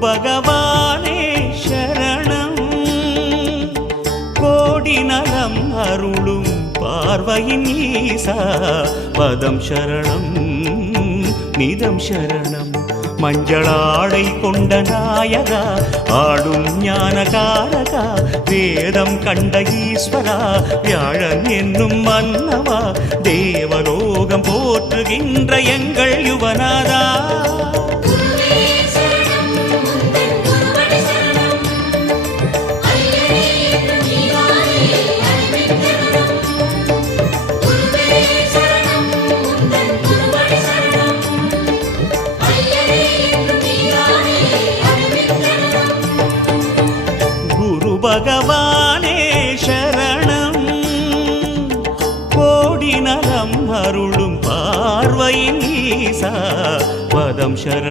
பகவானே சரணம். கோடி நலம் அருளும் பார்வையின் ஈசா பதம் சரணம் நிதம் சரணம். மஞ்சளாடை கொண்ட நாயகா ஆடும் ஞானகாரகா வேதம் கண்ட ஈஸ்வரா வியாழன் என்னும் மன்னவா தேவலோகம் போற்றுகின்ற எங்கள் யுவனாதா. பகவானே சரணம். கோடி நலம் அருளும் பார்வையின் ஈசா பதம் சரணம்.